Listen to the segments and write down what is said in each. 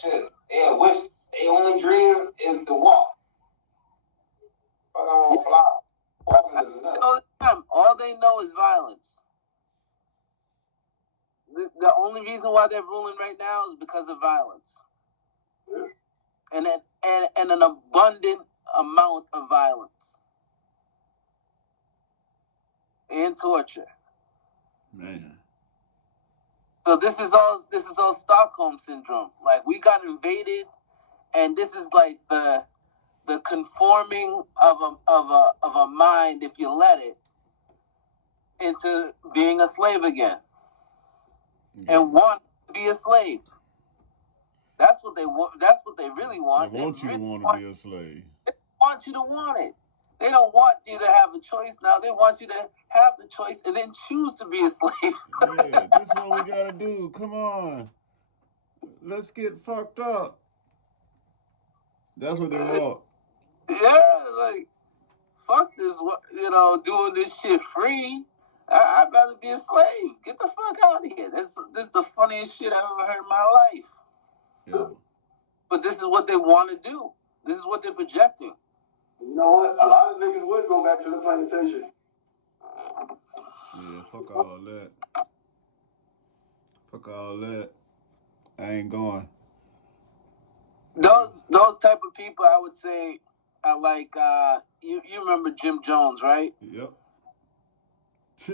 Shit, yeah, wish their only dream is to walk. Fuck on fly. Walking is enough. All they know is violence. The only reason why they're ruling right now is because of violence. Yeah. And an abundant amount of violence. And torture. Man. So this is all Stockholm syndrome. Like, we got invaded, and this is like the conforming of a mind, if you let it, into being a slave again. Yeah. And want to be a slave. That's what they want. That's what they really want. They want you really to want to be a slave. They want you to want it. They don't want you to have a choice now. They want you to have the choice and then choose to be a slave. Yeah, that's what we gotta do. Come on. Let's get fucked up. That's what they want. Yeah, like, fuck this, doing this shit free. I'd rather be a slave. Get the fuck out of here. This is the funniest shit I've ever heard in my life. Yeah. But this is what they want to do. This is what they're projecting. You know what? A lot of niggas would go back to the plantation. Yeah, fuck all that. Fuck all that. I ain't going. Those type of people, I would say, are like, you remember Jim Jones, right? Yep. I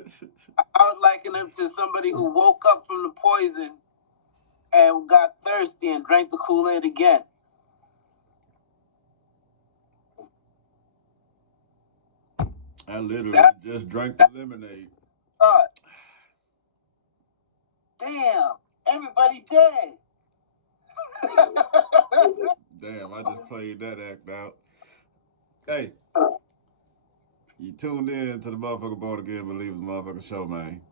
would liken him to somebody who woke up from the poison and got thirsty and drank the Kool-Aid again. I literally just drank the lemonade. Damn, everybody dead. Damn, I just played that act out. Hey, you tuned in to the motherfucker Born Again Believers motherfucking show, man.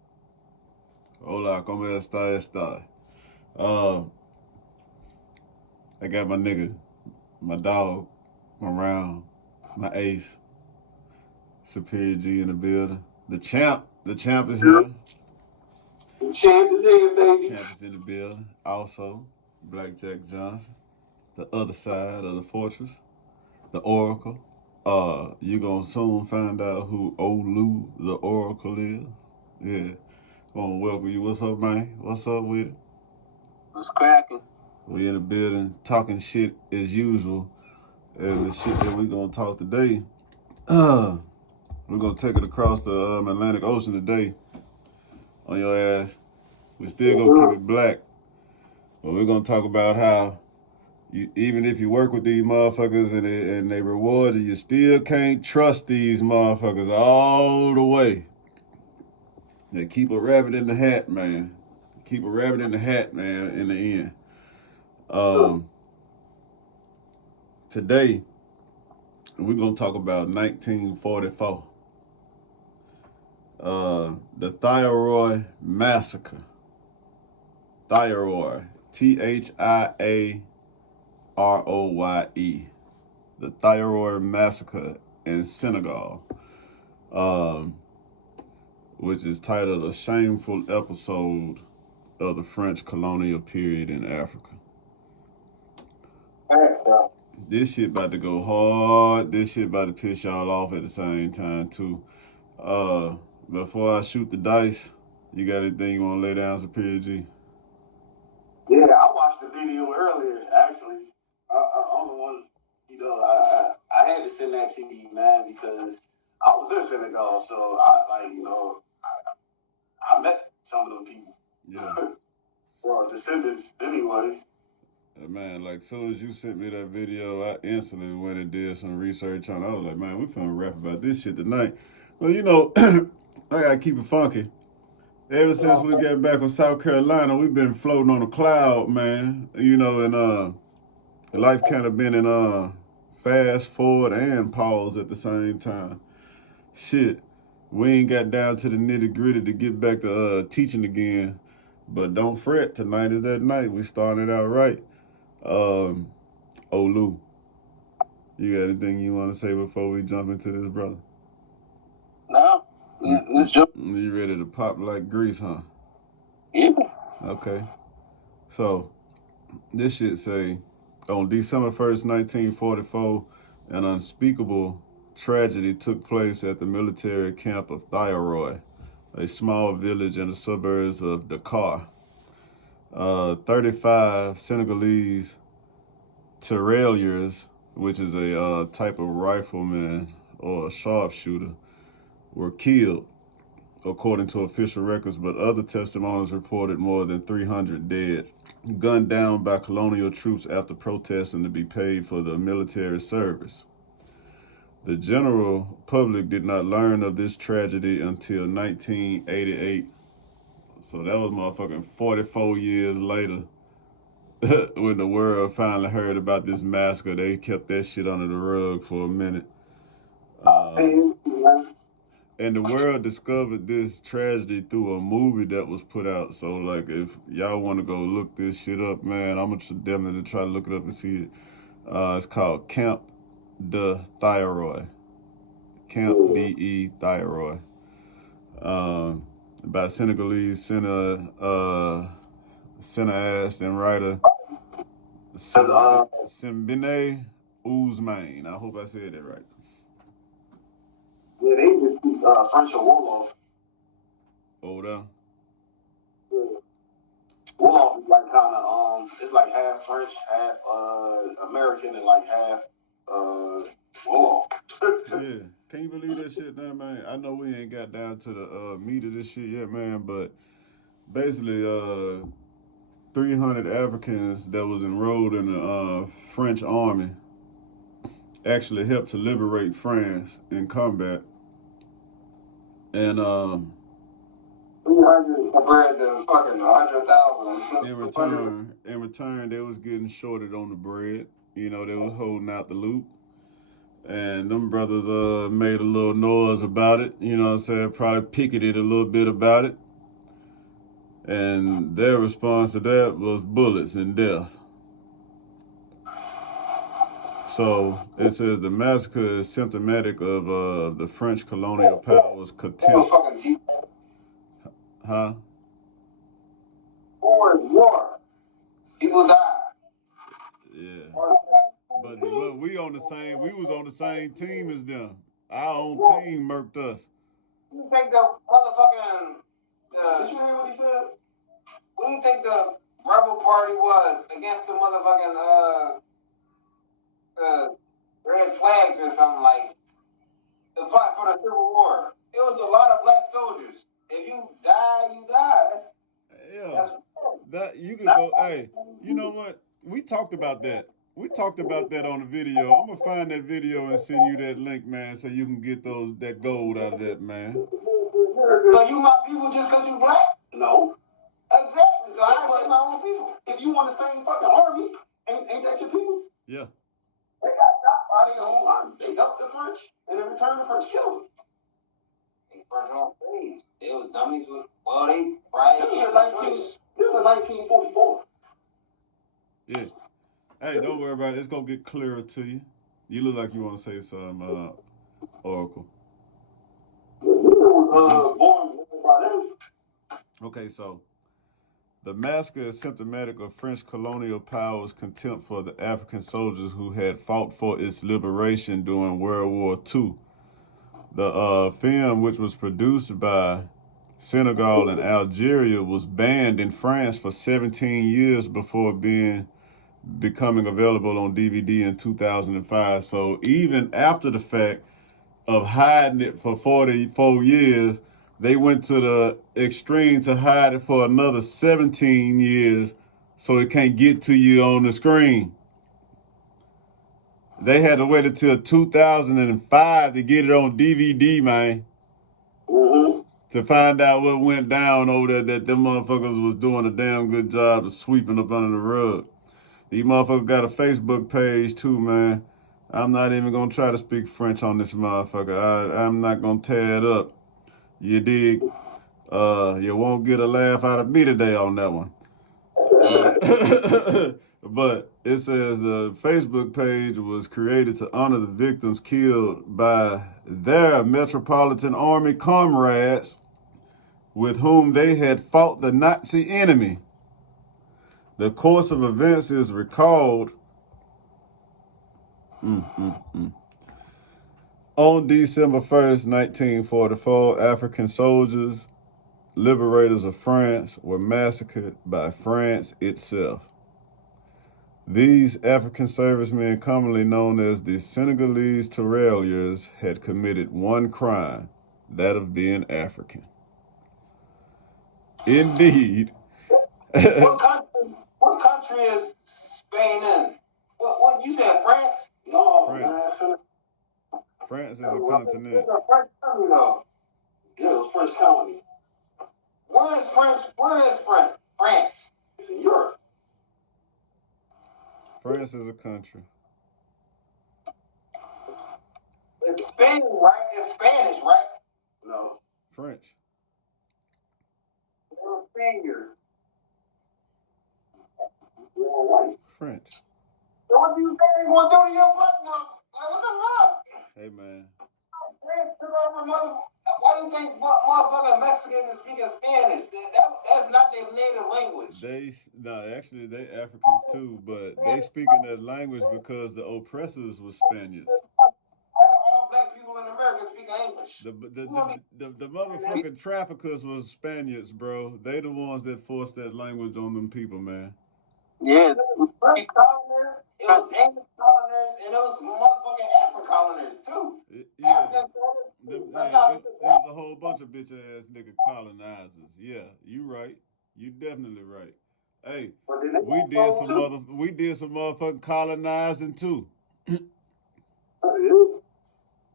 Hola, ¿cómo está? I got my nigga, my dog, my round, my ace, Superior G in the building. The champ is here. The champ is here, baby. Champ is in the building. Also, BlackJack Johnson, the other side of the fortress, the Oracle. You gonna soon find out who Olu the Oracle is. Yeah. Wanna welcome you. What's up, man? What's up with it? What's cracking? We in the building talking shit as usual. And the shit that we gonna talk today, we're gonna take it across the Atlantic Ocean today on your ass. We still gonna keep it black. But we're gonna talk about how even if you work with these motherfuckers and they reward you, you still can't trust these motherfuckers all the way. They keep a rabbit in the hat, man. Keep a rabbit in the hat, man, in the end. Today, we're going to talk about 1944. The Thyroid Massacre. Thyroid. Thiaroye. The Thyroid Massacre in Senegal. Which is titled A Shameful Episode of the French Colonial Period in Africa. This shit about to go hard. This shit about to piss y'all off at the same time, too. Before I shoot the dice, you got anything you want to lay down, Superior G? Yeah, I watched the video earlier, actually. I'm the one, I had to send that to you, man, because I was in Senegal, so I met some of them people. Yeah. Or descendants, anyway. Man, like, soon as you sent me that video, I instantly went and did some research on it. I was like, man, we finna rap about this shit tonight. Well, I gotta keep it funky. Ever since we got back from South Carolina, we've been floating on a cloud, man. And life kind of been in fast forward and pause at the same time. Shit, we ain't got down to the nitty gritty to get back to teaching again. But don't fret, tonight is that night. We started out right. Olu, you got anything you want to say before we jump into this, brother? No, let's jump. You ready to pop like grease, huh? Yeah. Okay. So, This shit say, on December 1st, 1944, an unspeakable tragedy took place at the military camp of Thyroid, a small village in the suburbs of Dakar. 35 Senegalese tirailleurs, which is a type of rifleman or a sharpshooter, were killed, according to official records, but other testimonies reported more than 300 dead, gunned down by colonial troops after protesting to be paid for the military service. The general public did not learn of this tragedy until 1988. So that was motherfucking 44 years later. When the world finally heard about this massacre, they kept that shit under the rug for a minute. And the world discovered this tragedy through a movie that was put out. So, like, if y'all want to go look this shit up, man, I'm going to definitely try to look it up and see it. It's called Camp de Thyroid. Camp D.E. Thyroid. By Senegalese cineast and writer Simbine Ousmane. I hope I said that right. Yeah, they just speak French or Wolof. Oh, down. Wolof is like kind of it's like half French, half American, and like half Wolof. Yeah, can you believe that shit now, man? I know we ain't got down to the meat of this shit yet, man, but basically 300 Africans that was enrolled in the French army actually helped to liberate France in combat. And 300 compared to fucking 100,000. in return, they was getting shorted on the bread. You know, they was holding out the loot. And them brothers made a little noise about it. You know what I'm saying? Probably picketed a little bit about it. And their response to that was bullets and death. So it says the massacre is symptomatic of the French colonial power's contempt. Huh? War. People die. Yeah. But we was on the same team as them. Our own team murked us. You think the motherfucking did you hear what he said? what do you think the rebel party was against the motherfucking red flags or something, like the fight for the Civil War? It was a lot of black soldiers. If you die, you die. That you could go. Hey, you know what? We talked about that. We talked about that on the video. I'm gonna find that video and send you that link, man, so you can get that gold out of that, man. So you my people just because you black? No. Exactly. So I say my own people. If you want the same fucking army, ain't that your people? Yeah. They got shot by their own army. They helped the French, and in return the French killed them. They French on stage. They was dummies with they probably This was 1944. Yeah. Hey, don't worry about it. It's gonna get clearer to you. You look like you want to say something, Oracle. Okay, so the massacre is symptomatic of French colonial power's contempt for the African soldiers who had fought for its liberation during World War II. The film, which was produced by Senegal and Algeria, was banned in France for 17 years before becoming available on DVD in 2005. So even after the fact of hiding it for 44 years, they went to the extreme to hide it for another 17 years so it can't get to you on the screen. They had to wait until 2005 to get it on DVD, man. Mm-hmm. To find out what went down over there, that them motherfuckers was doing a damn good job of sweeping up under the rug. These motherfuckers got a Facebook page too, man. I'm not even gonna try to speak French on this motherfucker. I'm not gonna tear it up. You dig? You won't get a laugh out of me today on that one. But it says the Facebook page was created to honor the victims killed by their Metropolitan Army comrades with whom they had fought the Nazi enemy. The course of events is recalled on December 1st, 1944. African soldiers, liberators of France, were massacred by France itself. These African servicemen, commonly known as the Senegalese tirailleurs, had committed one crime, that of being African. Indeed. What country is Spain in? What you said, France? No, France. man. France is a continent. It's a French country, though. Yeah, it was French colony. Where is France? France. It's in Europe. France is a country. It's Spain, right? It's Spanish, right? No. French. They're Spaniards. We're all white. French. So what do you think they're going to do to your black mother? Like, what the fuck? Hey, man. France took over why do you think motherfucking Mexicans are speaking Spanish? That's not their native language. Actually, they Africans too, but they speaking that language because the oppressors were Spaniards. All black people in America speak English. The motherfucking traffickers was Spaniards, bro. They the ones that forced that language on them people, man. Yeah. It was English coloners, and it was motherfucking African coloners too. Yeah. It was a whole bunch of bitch ass nigga colonizers. Yeah, you right. You definitely right. Hey, we did some motherfucking colonizing too.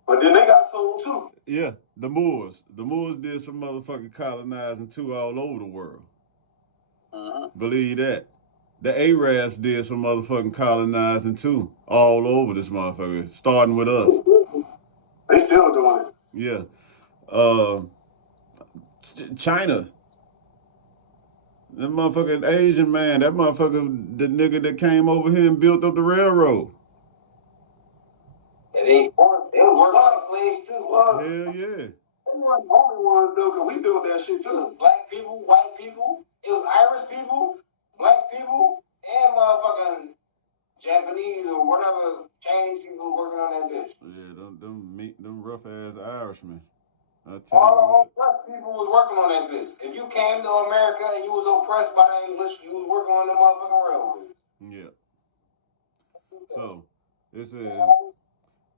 But then they got sold too. Yeah, the Moors. The Moors did some motherfucking colonizing too all over the world. Believe that. The Arabs did some motherfucking colonizing too, all over this motherfucker, starting with us. They still doing it. Yeah. China. That motherfucking Asian man, that motherfucker, the nigga that came over here and built up the railroad. And they work like slaves too. Hell yeah. They weren't the only ones though, because we built that shit It too. was black people, white people, it was Irish people, black people, and motherfucking Japanese or whatever Chinese people working on that bitch. Yeah, them rough ass Irishmen. I tell All black people was working on that bitch. If you came to America and you was oppressed by the English, you was working on the motherfucking railroad. Yeah. So, it says,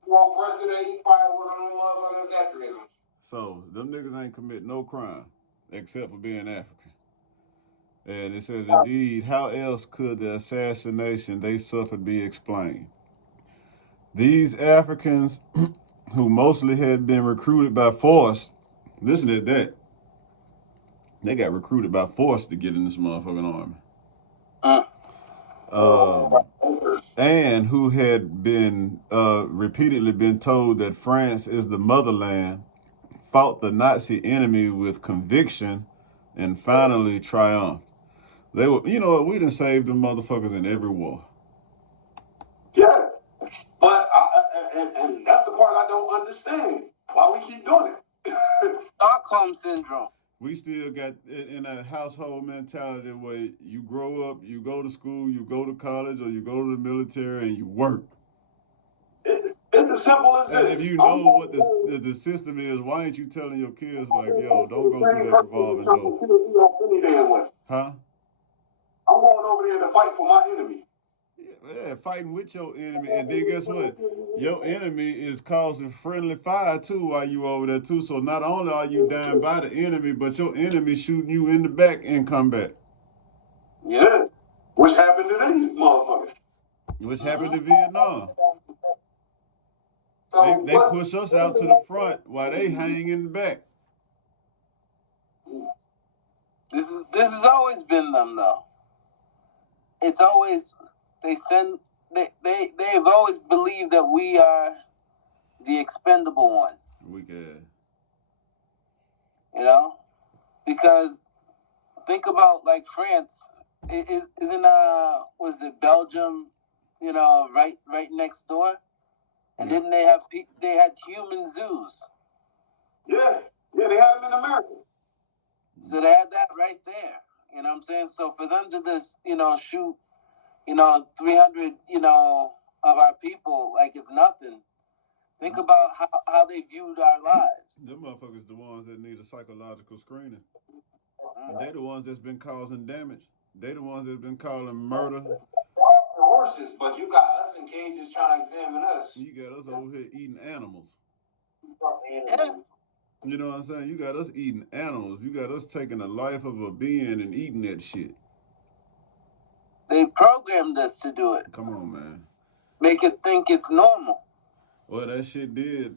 You oppressed today, you probably working on the motherfucking factories. so, them niggas ain't commit no crime except for being African. And it says, indeed, how else could the assassination they suffered be explained? These Africans, who mostly had been recruited by force, listen to that, they got recruited by force to get in this motherfucking army. And who had been repeatedly been told that France is the motherland, fought the Nazi enemy with conviction, and finally triumphed. They were, you know what, we done saved them motherfuckers in every war. Yeah. But, and that's the part I don't understand. Why we keep doing it. Stockholm syndrome. We still got in that household mentality where you grow up, you go to school, you go to college, or you go to the military and you work. It's as simple as this. And if you know what the system is, why ain't you telling your kids like, yo, don't go through that revolving door? Huh? I'm going over there to fight for my enemy. Yeah, fighting with your enemy. And then guess what? Your enemy is causing friendly fire too while you over there too. So not only are you dying by the enemy, but your enemy shooting you in the back in combat. Yeah. Which happened to these motherfuckers. Which happened to Vietnam. So They push us out to the front while they hang in the back. This has always been them though. It's always they've always believed that we are the expendable one. Weak ass. You know? Because think about like France. Isn't was it Belgium, you know, right next door? And didn't they had human zoos? Yeah. Yeah, they had them in America. So they had that right there. You know what I'm saying? So for them to just, shoot, 300, of our people like it's nothing. Think about how they viewed our lives. Them motherfuckers the ones that need a psychological screening. They the ones that's been causing damage. They the ones that's been calling murder. Horses, but you got us in cages trying to examine us. You got us over here eating animals. Yeah. You know what I'm saying? You got us eating animals. You got us taking the life of a being and eating that shit. They programmed us to do it. Come on, man. Make it think it's normal. Well, that shit did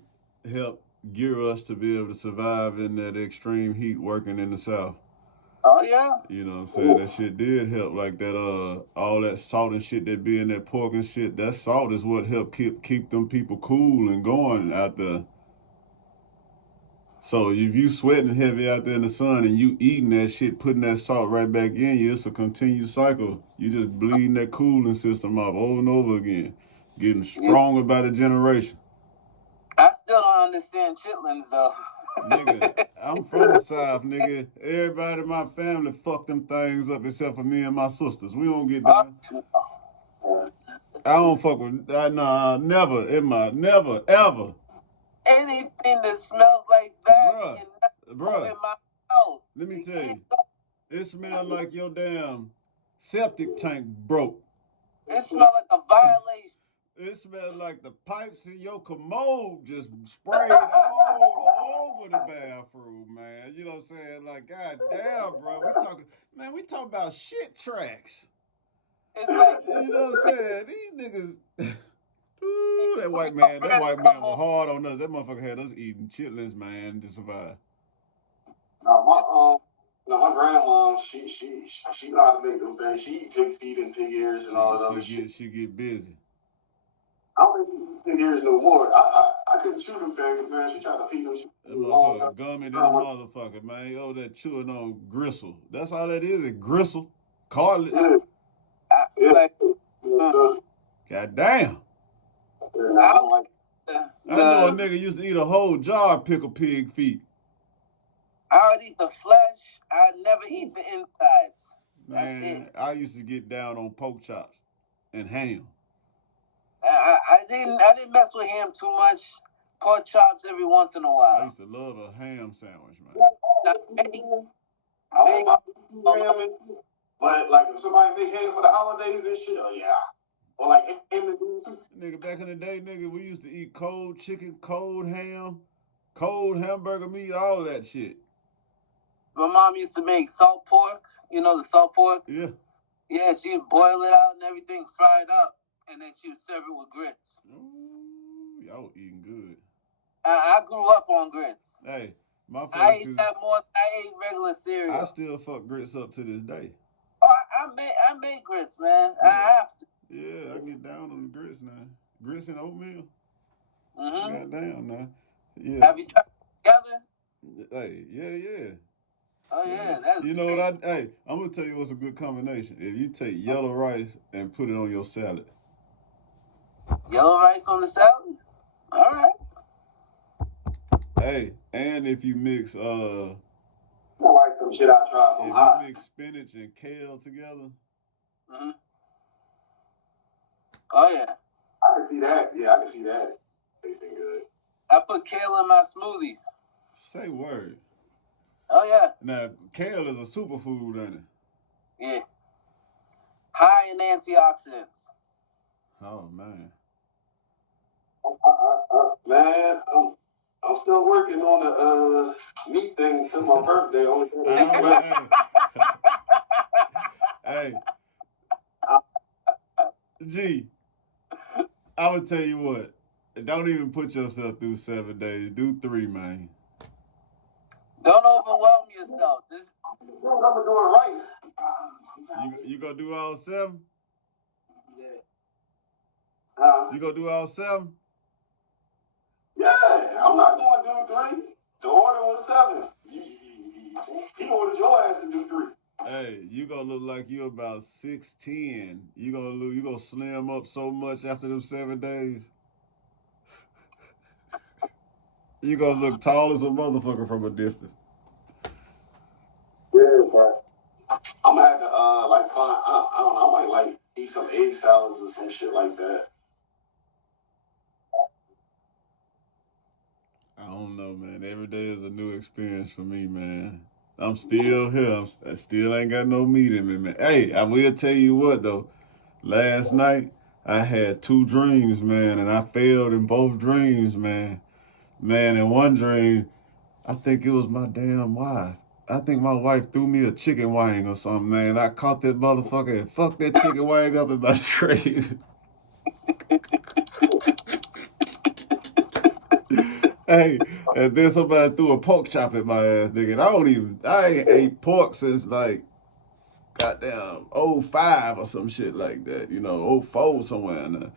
help gear us to be able to survive in that extreme heat working in the South. Oh, yeah. You know what I'm saying? That shit did help. Like that, all that salt and shit that be in that pork and shit, that salt is what helped keep them people cool and going out there. So if you sweating heavy out there in the sun and you eating that shit, putting that salt right back in you, it's a continued cycle. You just bleeding that cooling system up over and over again, getting stronger by the generation. I still don't understand chitlins though. Nigga, I'm from the South, nigga. Everybody in my family fucked them things up except for me and my sisters. We don't get down. I don't fuck with, nah, never, ever. Anything that smells like that Bruh, in my mouth. let me tell you, it smells like your damn septic tank broke. It smells like a violation. It smells like the pipes in your commode just sprayed all over the bathroom, man. You know what I'm saying? Like, goddamn, bro. We talking about shit tracks. It's like, you know what I'm saying? These niggas. Ooh, that white man was hard on us. That motherfucker had us eating chitlins, man, to survive. No, my grandma, she know how to make them things. She eat pig feet and pig ears and all that other shit. She get busy. I don't eat pig ears no more. I couldn't chew them things, man. She tried to feed them shit. That motherfucker gummy than a motherfucker, man. Oh, that chewing on gristle. That's all that is gristle. Cartilage. Yeah. God damn. I don't like I know a nigga used to eat a whole jar of pickled pig feet. I would eat the flesh. I'd never eat the insides. That's Man, it. I used to get down on pork chops and ham. I didn't mess with ham too much. Pork chops every once in a while. I used to love a ham sandwich, man. I don't mind ham, but like if somebody make ham for the holidays and shit, oh yeah. Or like ham and soup. Nigga, back in the day, nigga, we used to eat cold chicken, cold ham, cold hamburger meat, all that shit. My mom used to make salt pork. You know the salt pork? Yeah. Yeah, she'd boil it out and everything, fry it up, and then she would serve it with grits. Ooh, y'all eating good. I grew up on grits. Hey, my folks I ate that more than I ate regular cereal. I still fuck grits up to this day. Oh, I make grits, man. Yeah. I have to. Yeah, I get down on the grits now. Grits and oatmeal. Mm-hmm. Goddamn, now. Yeah. Have you tried it together? Hey, yeah. Oh, yeah, that's You know great. what I'm going to tell you what's a good combination. If you take yellow rice and put it on your salad. Yellow rice on the salad? All right. Hey, and if you mix, I like some shit I tried from hot. If you mix spinach and kale together. Mm-hmm. Oh, yeah. I can see that. Yeah, I can see that. Tasting good. I put kale in my smoothies. Say word. Oh, yeah. Now, kale is a superfood, ain't it? Yeah. High in antioxidants. Oh, man. Man, I'm still working on the meat thing till my birthday. Hey. G, I would tell you what. Don't even put yourself through 7 days. Do 3, man. Don't overwhelm yourself. Just I'm gonna do it right. You gonna do all 7? Yeah. You gonna do all 7? Yeah, I'm not gonna do 3. The order was 7. He ordered your ass to do 3. Hey, you gonna look like you about 6'10". You gonna slim up so much after them 7 days. You gonna look tall as a motherfucker from a distance. Yeah, but I'm gonna have to like find. I don't know. I might like eat some egg salads or some shit like that. I don't know, man. Every day is a new experience for me, man. I'm still here. I still ain't got no meat in me, man. Hey, I will tell you what though. Last night I had two dreams, man, and I failed in both dreams, man. Man, in one dream, I think it was my damn wife. I think my wife threw me a chicken wing or something, man. I caught that motherfucker and fucked that chicken wing up in my tray. Hey, and then somebody threw a pork chop at my ass, nigga. And I ain't ate pork since like goddamn '05 or some shit like that, '04 somewhere in there.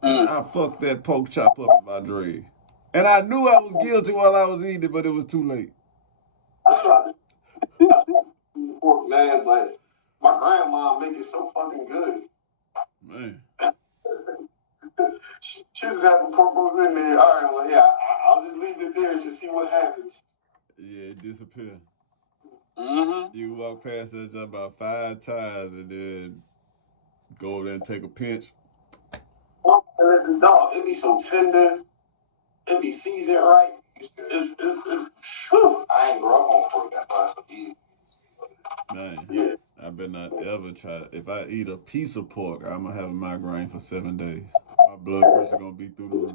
And I fucked that pork chop up in my dream. And I knew I was guilty while I was eating it, but it was too late. Pork, man, but my grandma make it so fucking good. Man. She just having pork bones in there. All right, well, yeah, I'll just leave it there and just see what happens. Yeah, it disappeared. Mm-hmm. You walk past that job about 5 times and then go over there and take a pinch. Dog, it be so tender. It be seasoned right. It's whew. I ain't grow up on pork. That's why it's so easy. Man, Yeah. I better not ever try to. If I eat a piece of pork, I'm going to have a migraine for 7 days. My blood pressure going to be through the roof.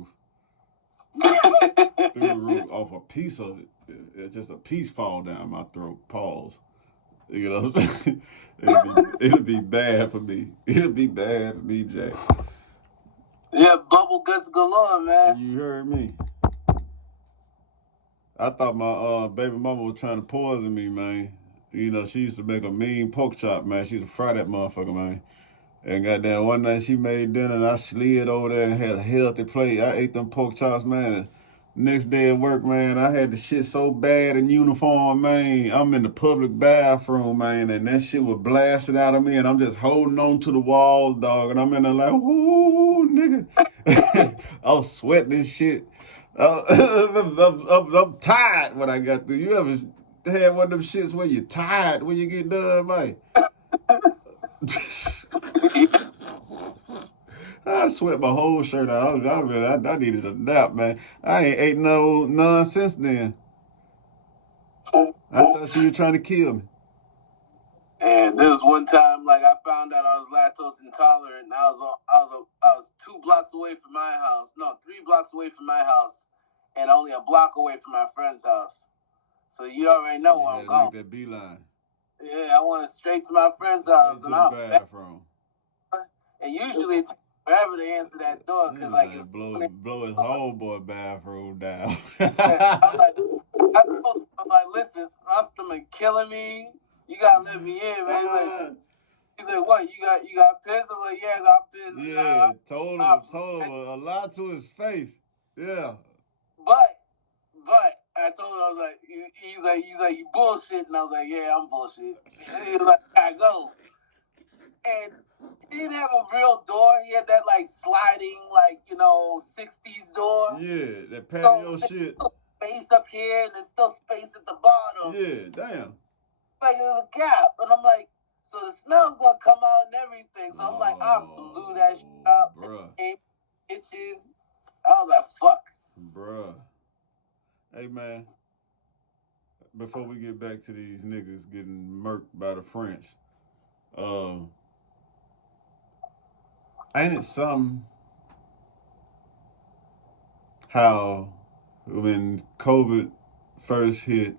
Through the roof off a piece of it. It's just a piece fall down my throat. Pause. You know, it'll be bad for me. It'll be bad for me, Jack. Yeah, bubble guts galore, man. You heard me. I thought my baby mama was trying to poison me, man. You know, she used to make a mean pork chop, man. She used to fry that motherfucker, man. And goddamn, one night she made dinner and I slid over there and had a healthy plate. I ate them pork chops, man. And next day at work, man, I had the shit so bad in uniform, man. I'm in the public bathroom, man, and that shit was blasted out of me, and I'm just holding on to the walls, dog. And I'm in there like, whoo, nigga. I was sweating this shit. I'm tired when I got through. You ever had one of them shits where you're tired when you get done, man? I sweat my whole shirt out. I needed a nap, man. I ain't ate no nonsense then. I thought she was trying to kill me. And there was one time, like I found out I was lactose intolerant, and I was 2 blocks away from my house. No, 3 blocks away from my house, and only a block away from my friend's house. So you already know where I'm going. Make that beeline. Yeah, I went straight to my friend's house, and I was bathroom. And usually it takes forever to answer that door because like it's blow his whole boy bathroom down. I'm like, listen, my stomach killing me. You gotta let me in, man. He's like, what? You got pissed? I'm like, yeah, I got pissed. Yeah, told him a lot to his face. Yeah. But I told him, I was like, he's like, you bullshit, and I was like, yeah, I'm bullshit. He was like, I go. And he didn't have a real door. He had that like sliding, like 60s door. Yeah, that patio shit. Space up here, and there's still space at the bottom. Yeah, damn. Like there's a gap, and I'm like, so the smell's gonna come out and everything. So I'm like, I blew that shit out. Bruh. Kitchen. I was like, fuck. Bruh. Hey man. Before we get back to these niggas getting murked by the French, ain't it something how when COVID first hit,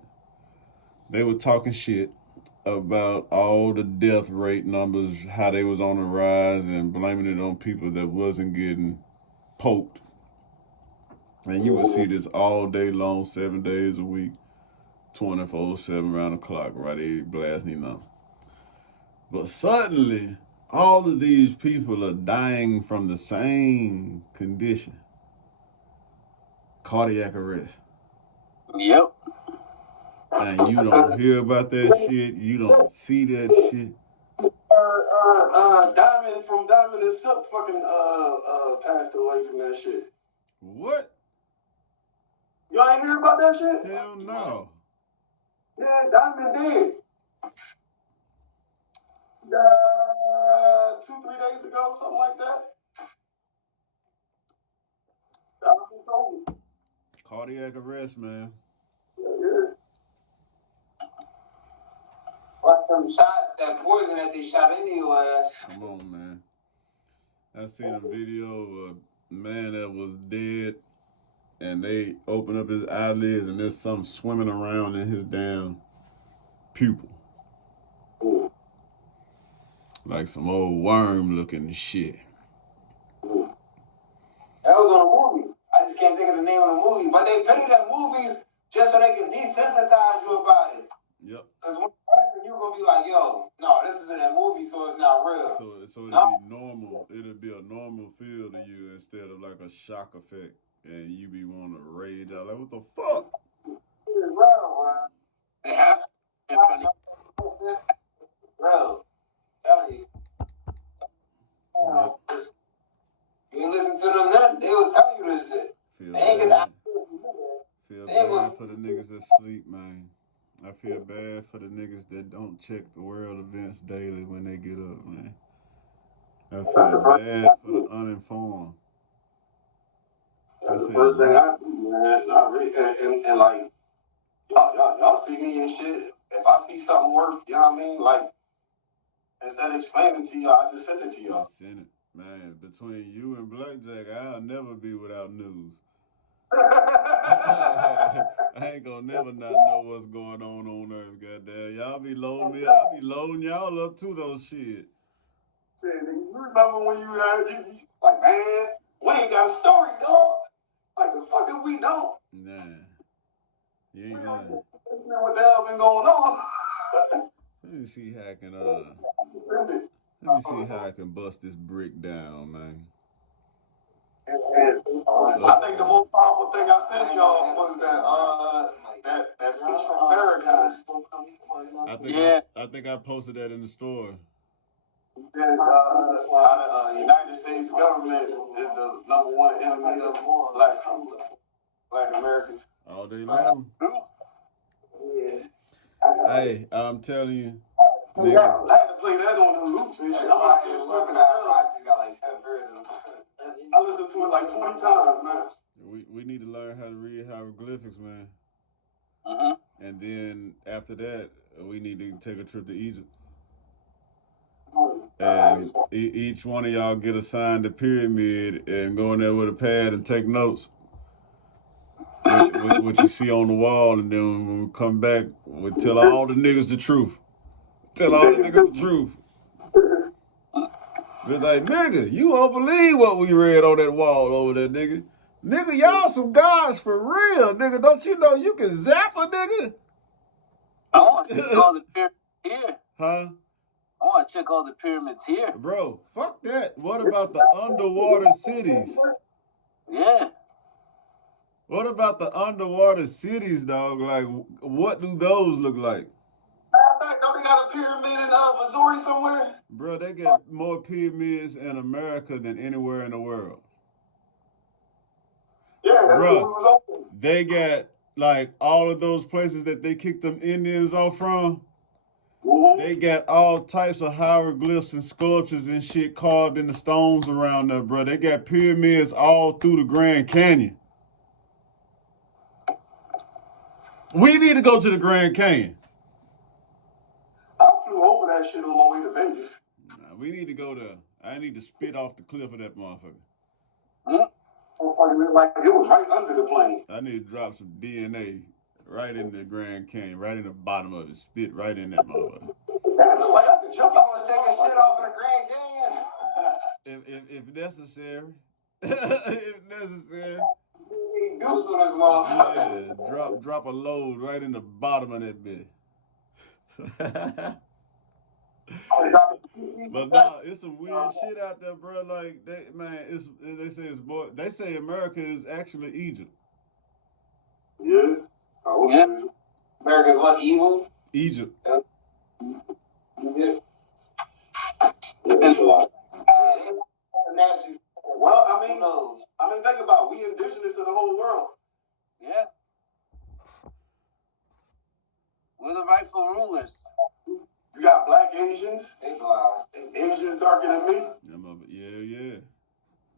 they were talking shit about all the death rate numbers, how they was on the rise, and blaming it on people that wasn't getting poked. And you would see this all day long, 7 days a week, 24/7 around the clock, right? They blasting them. But suddenly, all of these people are dying from the same condition. Cardiac arrest. Yep. And you don't hear about that shit. You don't see that shit. Diamond from Diamond and Silk fucking passed away from that shit. What? Y'all ain't hear about that shit? Hell no. Yeah, Diamond did. 2-3 days ago, something like that. That was told. Cardiac arrest, man. Yeah. What them shots, that poison that they shot into your ass. Come on, man. I seen a video of a man that was dead, and they open up his eyelids, and there's something swimming around in his damn pupil. Like some old worm-looking shit. That was on a movie. I just can't think of the name of the movie. But they put it at movies just so they can desensitize you about it. Yep. Because when you're going to be like, yo, no, this is in that movie, so it's not real. So it'll be normal. It'll be a normal feel to you instead of like a shock effect, and you be wanting to rage out like, what the fuck? They have to. It's funny. Bro, telling you. You ain't listen to them nothing. They will tell you this shit. Feel They ain't bad. gonna. Feel They was- bad for the niggas that sleep, man. I feel bad for the niggas that don't check the world events daily when they get up, man. I feel bad for the uninformed. That's the first thing I do, man. I really, and like, y'all see me and shit. If I see something worth, you know what I mean? Like, instead of explaining to y'all, I just send it to y'all. Just send it. Man, between you and BlackJack, I'll never be without news. I ain't gonna never not know what's going on Earth, goddamn. Y'all be loading me, I be loading y'all up to those shit. Shit, nigga, you remember when you like, man, we ain't got a story, dog. Like, the fuck if we don't? Nah. You ain't lying. What the hell been going on? Let me see how I can Send it. let me see how I can bust this brick down, man. I think the most powerful thing I sent y'all was that speech from Farrakhan. I think I posted that in the store. He said the United States government is the #1 enemy of black Americans. All day long. Hey, I'm telling you. I had to play that on the loops and shit. I'm out here smoking the hell. I listened to it like 20 times, man. We need to learn how to read hieroglyphics, man. Mm-hmm. And then after that, we need to take a trip to Egypt. And each one of y'all get assigned a pyramid and go in there with a pad and take notes. What you see on the wall, and then when we come back, we'll tell all the niggas the truth. Tell all the niggas the truth. Be like, nigga, you won't believe what we read on that wall over there, nigga. Nigga, y'all some gods for real, nigga. Don't you know you can zap a nigga? I want to check all the pyramids here. Huh? I want to check all the pyramids here. Bro, fuck that. What about the underwater cities? Yeah. What about the underwater cities, dog? Like, what do those look like? Matter of fact, don't they got a pyramid in Missouri somewhere? Bro, they got more pyramids in America than anywhere in the world. Yeah, that's Bro, what was open. they got, like, all of those places that they kicked them Indians off from. They got all types of hieroglyphs and sculptures and shit carved in the stones around there, bro. They got pyramids all through the Grand Canyon. We need to go to the Grand Canyon. I flew over that shit on my way to Vegas. Nah, we need to go there. I need to spit off the cliff of that motherfucker. Like it was right under the plane. I need to drop some DNA right in the Grand Canyon, right in the bottom of it. Spit right in that motherfucker. That look like I could jump I out want and to take a shit off in the Grand Canyon. If necessary. If necessary. Deuce on this motherfucker. Yeah, drop a load right in the bottom of that bitch. But nah, it's some weird shit out there, bro. Like they say America is actually Egypt. Yeah. America's what, evil? Egypt. Yeah. It's a lot. Well, I mean, think about it. We indigenous to the whole world. Yeah. We're the rightful rulers. You You got black Asians. They blind. Asians darker than me. Yeah.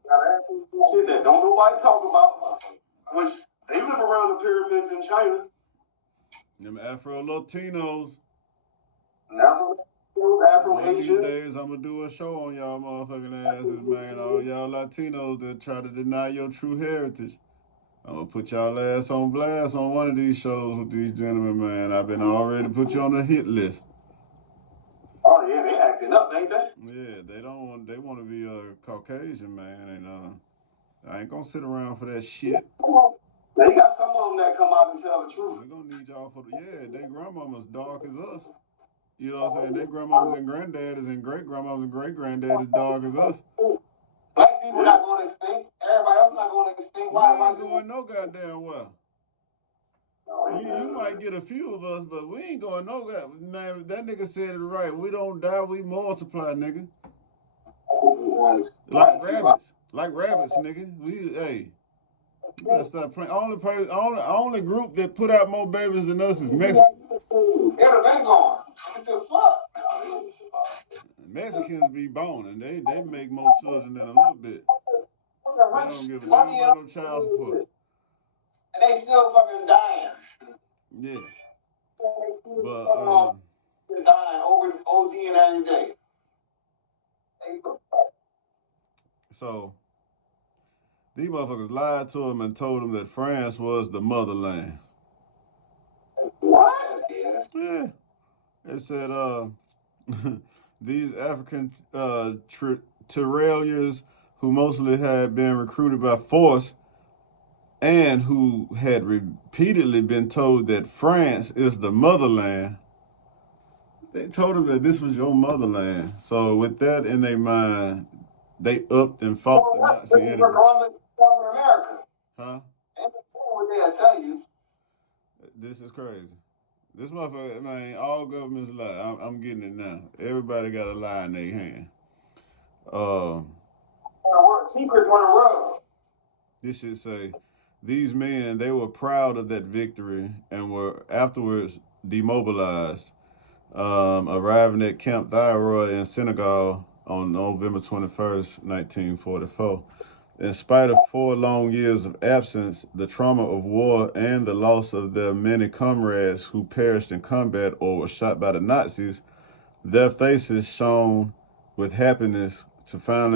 Got African shit that don't nobody talk about. Which they live around the pyramids in China. Them Afro-Latinos. Afro One of these Asians. days, I'm gonna do a show on y'all motherfucking asses, man. All y'all Latinos that try to deny your true heritage. I'm gonna put y'all ass on blast on one of these shows with these gentlemen, man. I've been already put you on the hit list. Oh yeah, they acting up, ain't they? Yeah, they want to be Caucasian, man, and I ain't gonna sit around for that shit. They got some of them that come out and tell the truth. We're gonna need y'all their grandmama's dark as us. You know what I'm saying? Their grandmamas and granddaddies and great-grandmamas and great-granddaddies dark as us. Black people not going extinct. Everybody else not going extinct. Why am I going no goddamn well? You might get a few of us, but we ain't going no goddamn. Man, that nigga said it right. We don't die, we multiply, nigga. Like rabbits, nigga. You gotta stop playing. Only group that put out more babies than us is Mexico. They'd have been gone. What the fuck? Mexicans be boning. They make more children than a little bit. They don't give a damn about no child support. And they still fucking dying. Yeah. But they're dying over ODing every day. So these motherfuckers lied to him and told him that France was the motherland. What? Yeah. They said these African tirailleurs who mostly had been recruited by force and who had repeatedly been told that France is the motherland, they told him that this was your motherland. So with that in their mind, they upped and fought the Nazi enemy. America. Huh? And what they'll tell you. This is crazy. This motherfucker, man, all governments lie. I'm getting it now. Everybody got a lie in their hand. Secrets on the road. This should say, these men, they were proud of that victory and were afterwards demobilized, arriving at Camp Thyroid in Senegal on November 21st, 1944. In spite of 4 long years of absence, the trauma of war, and the loss of their many comrades who perished in combat or were shot by the Nazis, their faces shone with happiness to finally